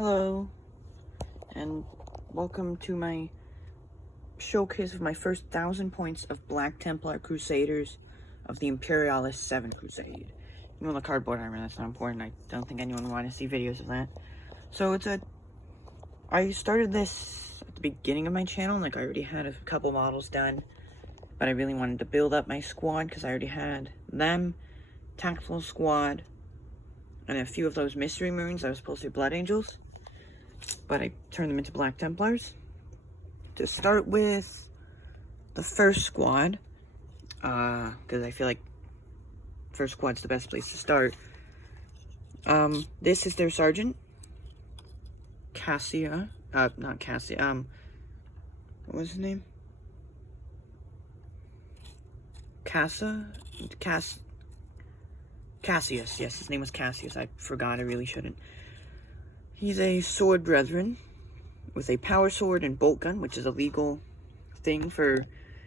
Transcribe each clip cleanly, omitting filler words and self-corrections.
Hello, and welcome to my showcase of my first 1,000 points of Black Templar Crusaders of the Imperialist 7 Crusade. You know the cardboard armor, that's not important. I don't think anyone would want to see videos of that. So I started this at the beginning of my channel, like I already had a couple models done, but I really wanted to build up my squad because I already had them, Tactical Squad, and a few of those Mystery Marines that were supposed to be Blood Angels. But I turned them into Black Templars. To start with the first squad, because I feel like first squad's the best place to start. This is their sergeant, not Cassia, what was his name? Cassius, yes, his name was Cassius, I forgot, I really shouldn't. He's a sword brethren with a power sword and bolt gun, which is a legal thing for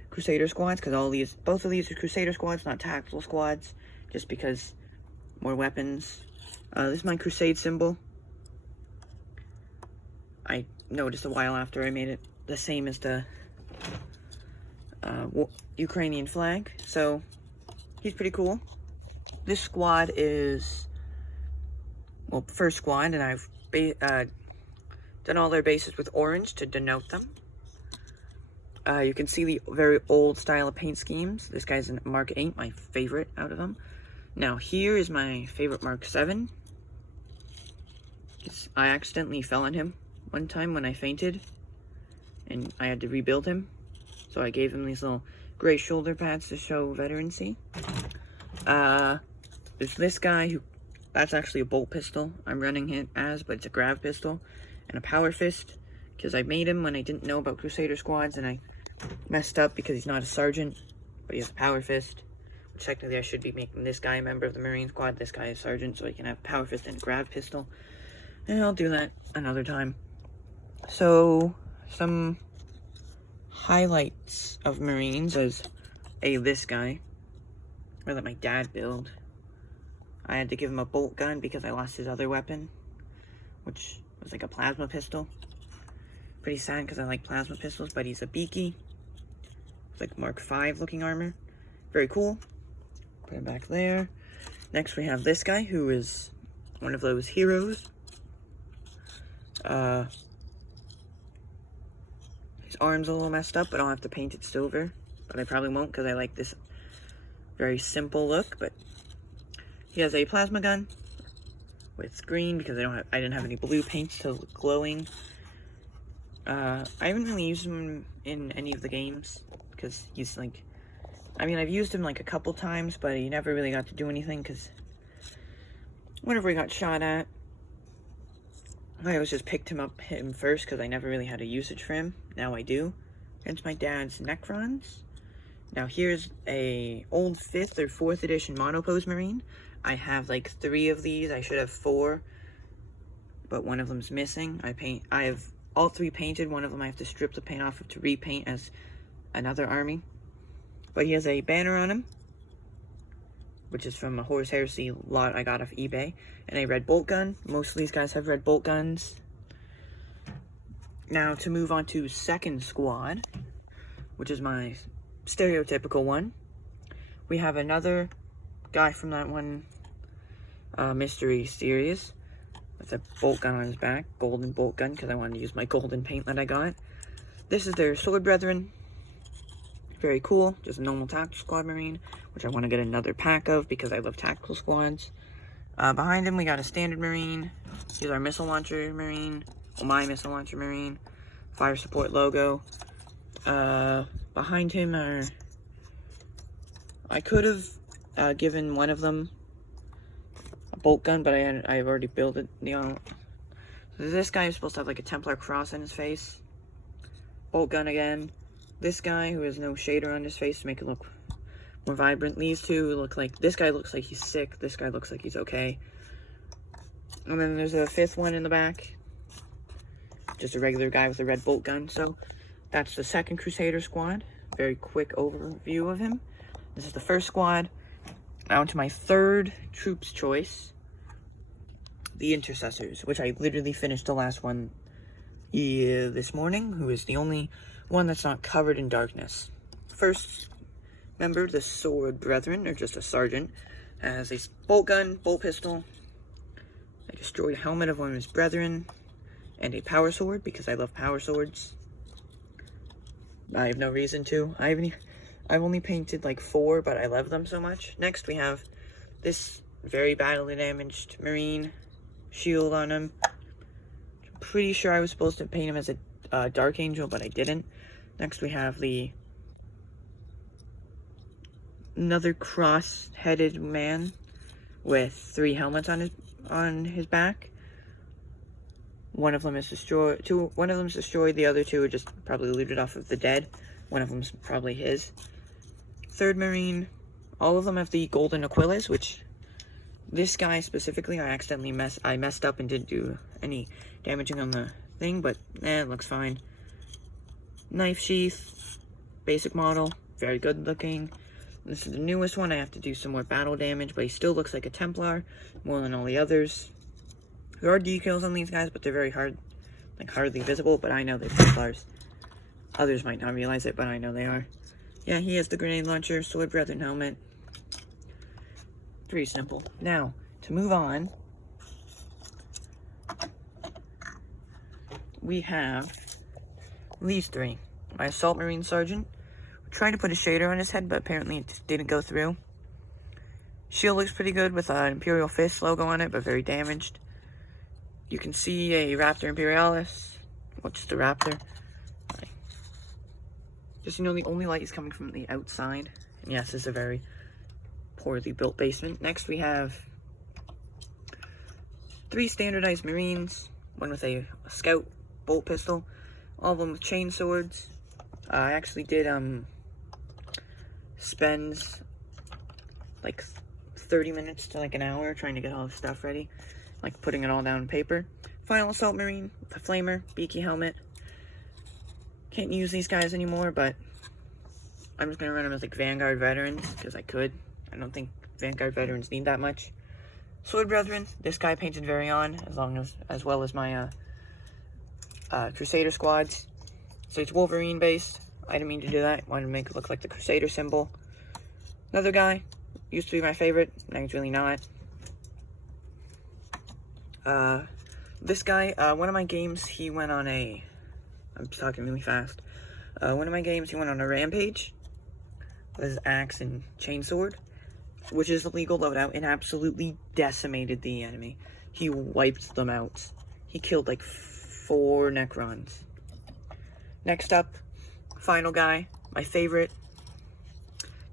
Crusader squads, because both of these are Crusader squads, not tactical squads, just because more weapons. This is my Crusade symbol. I noticed a while after I made it the same as the Ukrainian flag, so he's pretty cool. This squad is, well, first squad, and I've done all their bases with orange to denote them. You can see the very old style of paint schemes. This guy's a Mark 8, my favorite out of them. Now here is my favorite Mark 7. I accidentally fell on him one time when I fainted, and I had to rebuild him. So I gave him these little gray shoulder pads to show veterancy. There's this guy who, that's actually a bolt pistol I'm running it as, but it's a grav pistol, and a power fist, because I made him when I didn't know about Crusader squads, and I messed up because he's not a sergeant, but he has a power fist, which technically I should be making this guy a member of the Marine squad, this guy is sergeant, so he can have a power fist and a grav pistol, and I'll do that another time. So, some highlights of Marines is, this guy, or that my dad built. I had to give him a bolt gun because I lost his other weapon, which was like a plasma pistol. Pretty sad because I like plasma pistols, but he's a beaky. It's like Mark 5 looking armor. Very cool. Put him back there. Next we have this guy who is one of those heroes. His arm's a little messed up, but I'll have to paint it silver. But I probably won't because I like this very simple look, but he has a plasma gun with green because I didn't have any blue paints to look glowing. I haven't really used him in any of the games because he's like, I mean, I've used him like a couple times, but he never really got to do anything because whenever he got shot at, I always just picked him first because I never really had a usage for him. Now I do. Against my dad's Necrons. Now here's a old 5th or 4th edition monopose Marine. I have like 3 of these. I should have 4, but one of them's missing. I have all 3 painted. One of them I have to strip the paint off to repaint as another army. But he has a banner on him, which is from a Horus Heresy lot I got off eBay, and a red bolt gun. Most of these guys have red bolt guns. Now to move on to second squad, which is my stereotypical one. We have another guy from that one mystery series with a bolt gun on his back, golden bolt gun, because I wanted to use my golden paint that I got. This is their sword brethren. Very cool, just a normal tactical squad Marine, which I want to get another pack of because I love tactical squads. Behind him we got a standard Marine. Here's our missile launcher Marine, well, my missile launcher Marine, fire support logo. Behind him I could have given one of them a bolt gun, but I've already built it. So this guy is supposed to have like a Templar cross on his face. Bolt gun again. This guy who has no shader on his face to make it look more vibrant. These two look like, this guy looks like he's sick. This guy looks like he's okay. And then there's a 5th one in the back. Just a regular guy with a red bolt gun. So that's the second Crusader squad. Very quick overview of him. This is the first squad. Now to my third troops choice. the Intercessors, which I literally finished the last one this morning, who is the only one that's not covered in darkness. First member, the Sword Brethren, or just a sergeant, has a bolt gun, bolt pistol. I destroyed a helmet of one of his brethren, and a power sword, because I love power swords. I have no reason to. I've only painted like 4, but I love them so much. Next, we have this very badly damaged Marine shield on him. I'm pretty sure I was supposed to paint him as a Dark Angel, but I didn't. Next, we have another cross-headed man with 3 helmets on his back. One of them is destroyed. One of them's destroyed. The other 2 are just probably looted off of the dead. One of them's probably his. Third Marine. All of them have the golden Aquilas, which this guy specifically, I messed up and didn't do any damaging on the thing, but it looks fine. Knife sheath, basic model, very good looking. This is the newest one. I have to do some more battle damage, but he still looks like a Templar more than all the others. There are decals on these guys, but they're very hardly visible, but I know they're Templars. Others might not realize it, but I know they are. Yeah, he has the grenade launcher, Sword Brethren helmet. Pretty simple. Now, to move on, we have these 3. My Assault Marine Sergeant. Tried to put a shader on his head, but apparently it just didn't go through. Shield looks pretty good with an Imperial Fist logo on it, but very damaged. You can see a Raptor Imperialis, which is the Raptor. Just, you know, the only light is coming from the outside. And yes, it's a very poorly built basement. Next, we have 3 standardized Marines. One with a scout bolt pistol. All of them with chain swords. I actually did, spend like 30 minutes to like an hour trying to get all the stuff ready. Like putting it all down on paper. Final Assault Marine, the Flamer, beaky helmet. Can't use these guys anymore, but I'm just gonna run them as like Vanguard veterans, because I could. I don't think Vanguard veterans need that much. Sword Brethren, this guy painted very on, as well as my Crusader squads. So it's Wolverine based. I didn't mean to do that. Wanted to make it look like the Crusader symbol. Another guy, used to be my favorite, now he's really not. This guy, one of my games, he went on I'm talking really fast. One of my games, he went on a rampage with his axe and chainsword, which is a legal loadout, and absolutely decimated the enemy. He wiped them out. He killed like 4 Necrons. Next up, final guy, my favorite.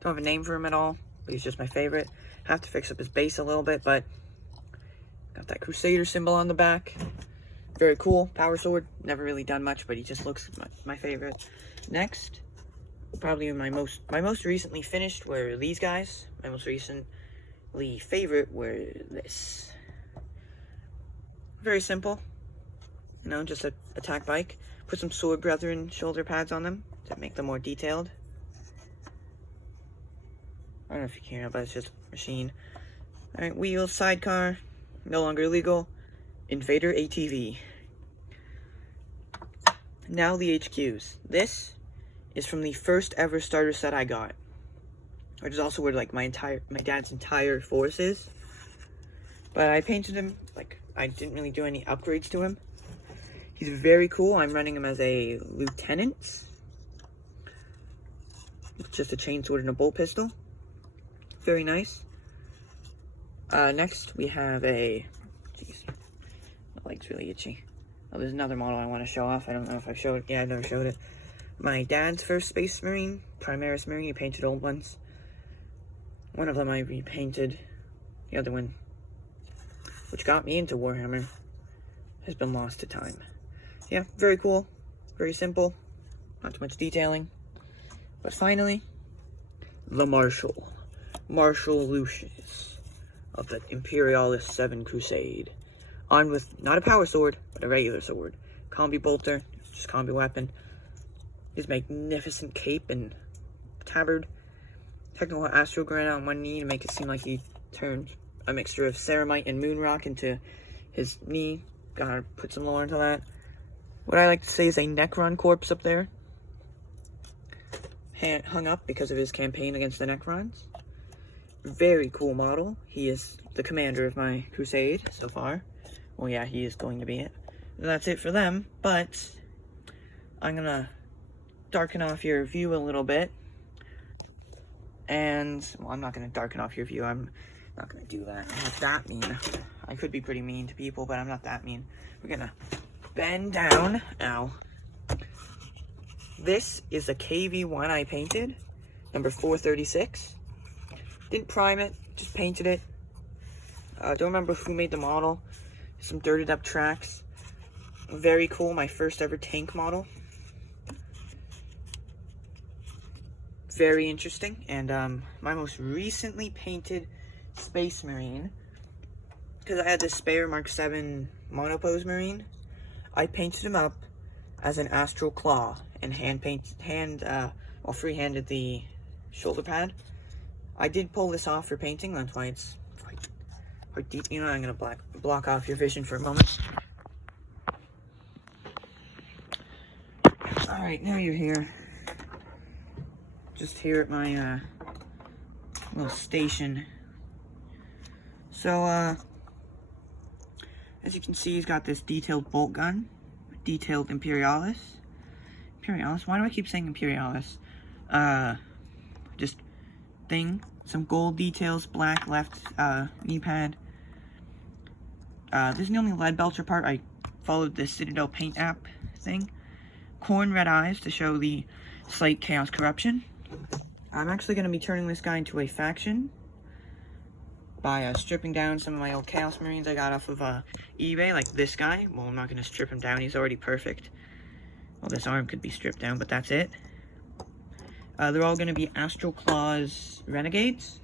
Don't have a name for him at all, but he's just my favorite. Have to fix up his base a little bit, but got that Crusader symbol on the back. Very cool. Power sword. Never really done much, but he just looks my favorite. Next, probably my most recently finished were these guys. My most recently favorite were this. Very simple. You know, just a attack bike. Put some Sword Brethren shoulder pads on them to make them more detailed. I don't know if you can, but it's just a machine. Alright, wheels, sidecar, no longer illegal. Invader ATV. Now the HQs. This is from the first ever starter set I got, which is also where like my dad's entire force is. But I painted him, like, I didn't really do any upgrades to him. He's very cool. I'm running him as a lieutenant. It's just a chainsword and a bolt pistol. Very nice. Next we have a... Jeez. My leg's really itchy. Oh, there's another model I want to show off. I don't know if I've showed it. Yeah, I've never showed it. My dad's first Space Marine, Primaris Marine. He painted old ones. One of them I repainted. The other one, which got me into Warhammer, has been lost to time. Yeah, very cool. Very simple. Not too much detailing. But finally, the Marshal. Marshal Lucius of the Imperialis 7 Crusade. Armed with, not a power sword, but a regular sword. Combi bolter, just combi weapon. His magnificent cape and tabard. Technical astral granite on one knee to make it seem like he turned a mixture of ceramite and moonrock into his knee. Gotta put some lore into that. What I like to say is a Necron corpse up there. Hung up because of his campaign against the Necrons. Very cool model. He is the commander of my crusade so far. Well, yeah, he is going to be it. And that's it for them, but I'm gonna darken off your view a little bit. And, well, I'm not gonna darken off your view. I'm not gonna do that. I'm not that mean. I could be pretty mean to people, but I'm not that mean. We're gonna bend down. Ow. This is a KV1 I painted, number 436. Didn't prime it, just painted it. Don't remember who made the model. Some dirted up tracks. Very cool, my first ever tank model. Very interesting. And my most recently painted Space Marine, because I had this spare Mark 7 monopose Marine, I painted him up as an Astral Claw and freehanded the shoulder pad. I did pull this off for painting, that's why it's quite deep. You know, I'm gonna block off your vision for a moment. Alright, now you're here. Just here at my little station. So, as you can see, he's got this detailed bolt gun, detailed Imperialis. Imperialis? Why do I keep saying Imperialis? Just thing. Some gold details, black left knee pad. This is the only lead belcher part. I followed the Citadel paint app thing. Corn red eyes to show the slight chaos corruption. I'm actually going to be turning this guy into a faction by stripping down some of my old Chaos Marines I got off of eBay, like this guy. Well, I'm not going to strip him down, he's already perfect. Well, this arm could be stripped down, but that's it. They're all going to be Astral Claws Renegades.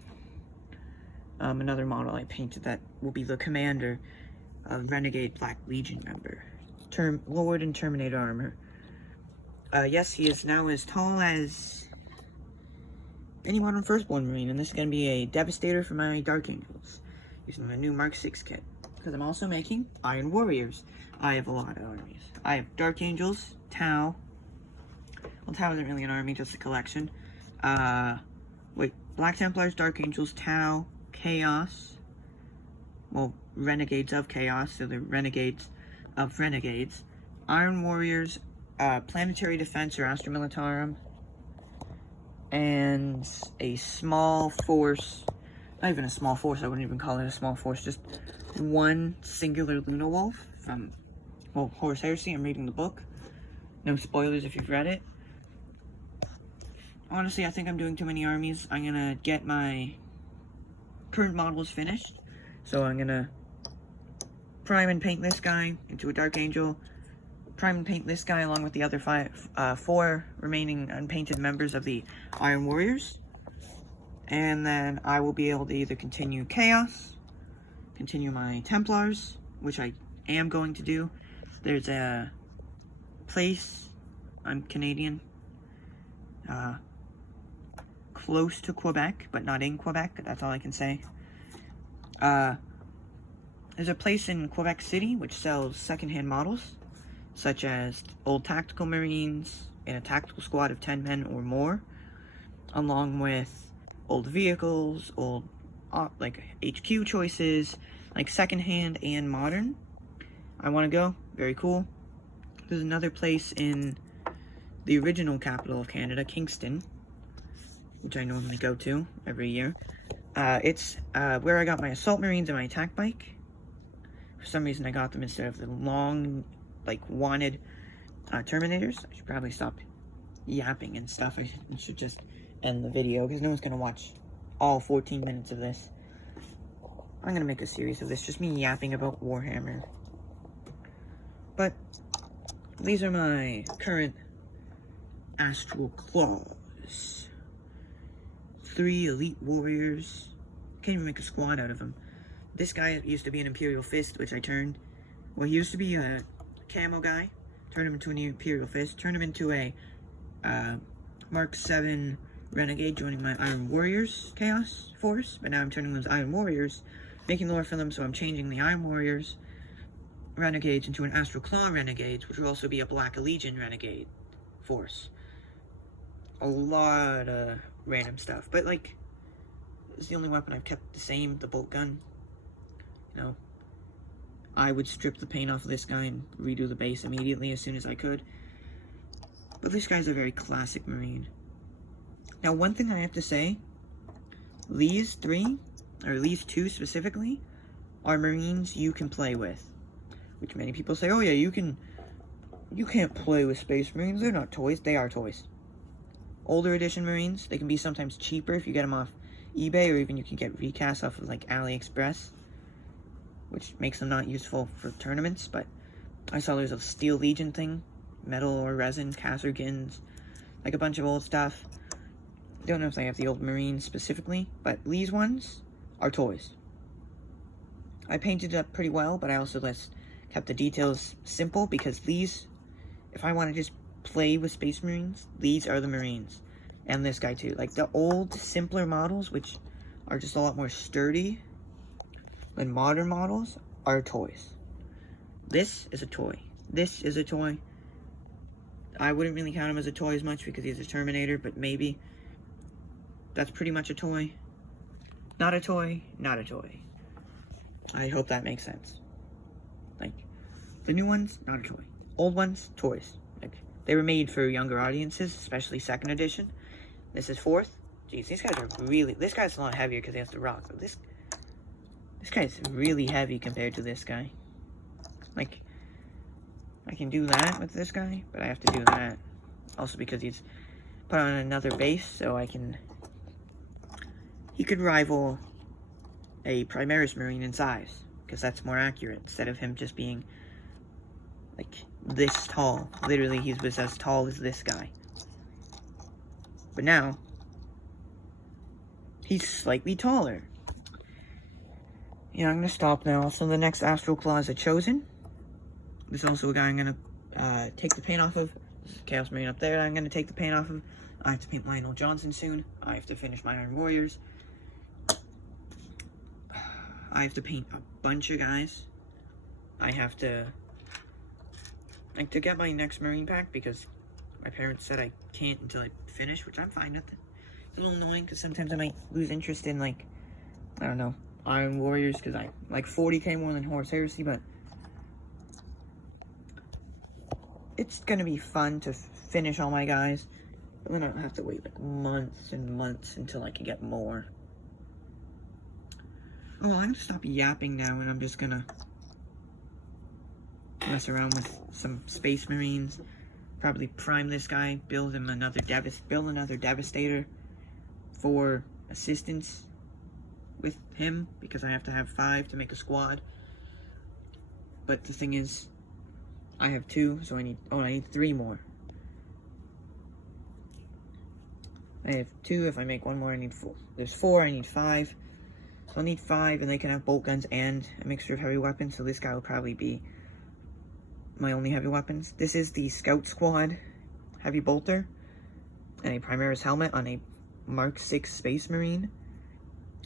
Another model I painted that will be the commander of Renegade Black Legion member. Lord and Terminator armor. Yes, he is now as tall as any modern Firstborn Marine, and this is going to be a Devastator for my Dark Angels, using my new Mark 6 kit. Because I'm also making Iron Warriors. I have a lot of armies. I have Dark Angels, Tau. Well, Tau isn't really an army, just a collection. Black Templars, Dark Angels, Tau, Chaos. Well, Renegades of Chaos, so they're Renegades of Renegades. Iron Warriors, Planetary Defense or Astra Militarum. And a small force, not even a small force, I wouldn't even call it a small force, just one singular Luna Wolf from, well, Horus Heresy. I'm reading the book. No spoilers if you've read it. Honestly, I think I'm doing too many armies. I'm gonna get my current models finished. So I'm gonna prime and paint this guy into a Dark Angel. Prime and paint this guy along with the other four remaining unpainted members of the Iron Warriors. And then I will be able to either continue Chaos, continue my Templars, which I am going to do. There's a place, I'm Canadian, close to Quebec, but not in Quebec, that's all I can say. There's a place in Quebec City which sells secondhand models, such as old tactical Marines in a tactical squad of 10 men or more, along with old vehicles, old like HQ choices, like secondhand and modern. I want to go, very cool. There's another place in the original capital of Canada, Kingston, which I normally go to every year. It's where I got my Assault Marines and my attack bike. For some reason I got them instead of the long, like, wanted Terminators. I should probably stop yapping and stuff. I should just end the video, because no one's going to watch all 14 minutes of this. I'm going to make a series of this, just me yapping about Warhammer. But these are my current Astral Claws. 3 Elite Warriors. Can't even make a squad out of them. This guy used to be an Imperial Fist, which I turned. Well, he used to be a camo guy. Turned him into an Imperial Fist. Turned him into a Mark 7 Renegade, joining my Iron Warriors Chaos Force. But now I'm turning those Iron Warriors, making lore for them, so I'm changing the Iron Warriors renegades into an Astral Claw renegades, which will also be a Black Legion renegade force. A lot of random stuff, but like, it's the only weapon I've kept the same, the bolt gun. You know, I would strip the paint off of this guy and redo the base immediately as soon as I could. But this guy's a very classic Marine. Now, one thing I have to say, these three, or these two specifically, are Marines you can play with. Which many people say, oh yeah, you can't play with Space Marines, they're not toys. They are toys. Older edition Marines, they can be sometimes cheaper if you get them off eBay, or even you can get recasts off of like AliExpress, which makes them not useful for tournaments. But I saw there's a Steel Legion thing, metal or resin, Kassergins, like a bunch of old stuff. Don't know if they have the old Marines specifically, but these ones are toys. I painted it up pretty well, but I also kept the details simple, because these, if I want to just play with Space Marines, these are the Marines. And this guy too. Like the old, simpler models, which are just a lot more sturdy than modern models, are toys. This is a toy. This is a toy. I wouldn't really count him as a toy as much because he's a Terminator, but maybe. That's pretty much a toy. Not a toy, not a toy. I hope that makes sense. Like, the new ones, not a toy. Old ones, toys. Like, they were made for younger audiences, especially 2nd edition. This is 4th. Jeez, these guys are really... This guy's a lot heavier because he has to rock. But this guy's really heavy compared to this guy. Like, I can do that with this guy, but I have to do that. Also because he's put on another base, so I can... He could rival a Primaris Marine in size, because that's more accurate, instead of him just being, like, this tall. Literally, he was as tall as this guy. But now, he's slightly taller. Yeah, I'm gonna stop now. So the next Astral Claw is a Chosen. There's also a guy I'm gonna take the paint off of. There's a Chaos Marine up there I'm gonna take the paint off of. I have to paint Lionel Johnson soon. I have to finish my Iron Warriors. I have to paint a bunch of guys. I have to, like, to get my next Marine pack, because my parents said I can't until I finish, which I'm fine with. It's a little annoying, because sometimes I might lose interest in, like, I don't know, Iron Warriors, because I like 40k more than Horus Heresy, but it's gonna be fun to finish all my guys, but then I don't have to wait, like, months and months until I can get more. Oh, I'm gonna stop yapping now, and I'm just gonna mess around with some Space Marines. Probably prime this guy, build another Devastator for assistance with him, because I have to have 5 to make a squad. But the thing is, I have 2, so I need 3 more. I have 2, if I make 1 more, I need 4. There's 4, I need 5. So I'll need 5, and they can have bolt guns and a mixture of heavy weapons, so this guy will probably be my only heavy weapons. This is the Scout Squad Heavy Bolter, and a Primaris helmet on a Mark 6 Space Marine.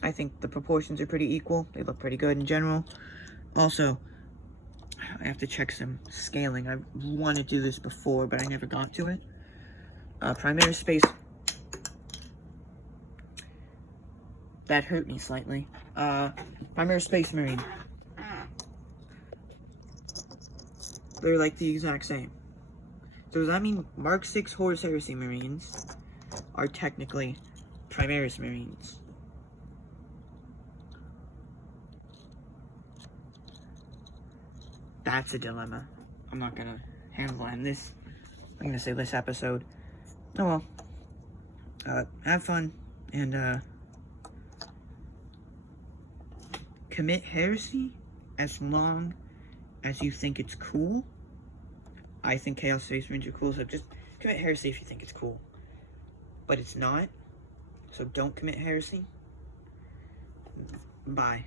I think the proportions are pretty equal. They look pretty good in general. Also, I have to check some scaling. I wanted to do this before, but I never got to it. Primaris Space... That hurt me slightly. Primaris Space Marine. They're like the exact same. So does that mean Mark 6 Horus Heresy Marines are technically Primaris Marines? That's a dilemma. I'm not gonna handle it in this. I'm gonna say this episode. Oh well. Have fun, and commit heresy as long as you think it's cool. I think Chaos Space Marines are cool, so just commit heresy if you think it's cool. But it's not, so don't commit heresy. Bye.